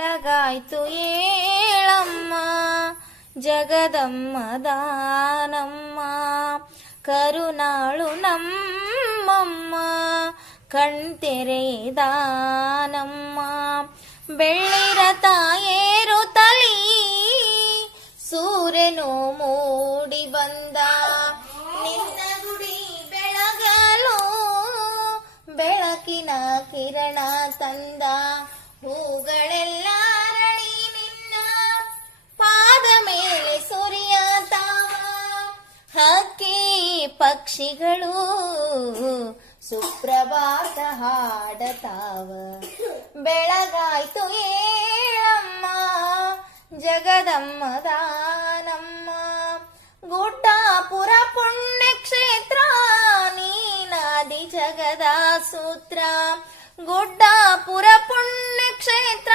ಬೆಳಗಾಯ್ತು ಏಳಮ್ಮ ಜಗದಮ್ಮ ದಾನಮ್ಮ, ಕರುನಾಳು ನಮ್ಮಮ್ಮ ಕಣ್ತೆರೆದಾನಮ್ಮ. ಬೆಳ್ಳಿರಥ ಏರುತ್ತಲೀ ಸೂರ್ಯನು ಮೂಡಿ ಬಂದ, ನಿನ್ನ ಗುಡಿ ಬೆಳಗಲು ಬೆಳಕಿನ ಕಿರಣ ತಂದ. ಹೂಗಳೆಲ್ಲ ಅರಳಿ ನಿನ್ನ ಪಾದ ಮೇಲೆ ಸುರಿಯತಾವ, ಹಕ್ಕಿ ಪಕ್ಷಿಗಳು ಸುಪ್ರಭಾತ ಹಾಡತಾವ. ಬೆಳಗಾಯ್ತು ಏಳಮ್ಮ ಜಗದಮ್ಮ ದಾನಮ್ಮ, ಗುಡ್ಡಾಪುರ ಪುಣ್ಯಕ್ಷೇತ್ರ ನೀನಾದಿ ಜಗದ ಸೂತ್ರ. ಗುಡ್ಡಾಪುರ ಪುಣ್ಯಕ್ಷೇತ್ರ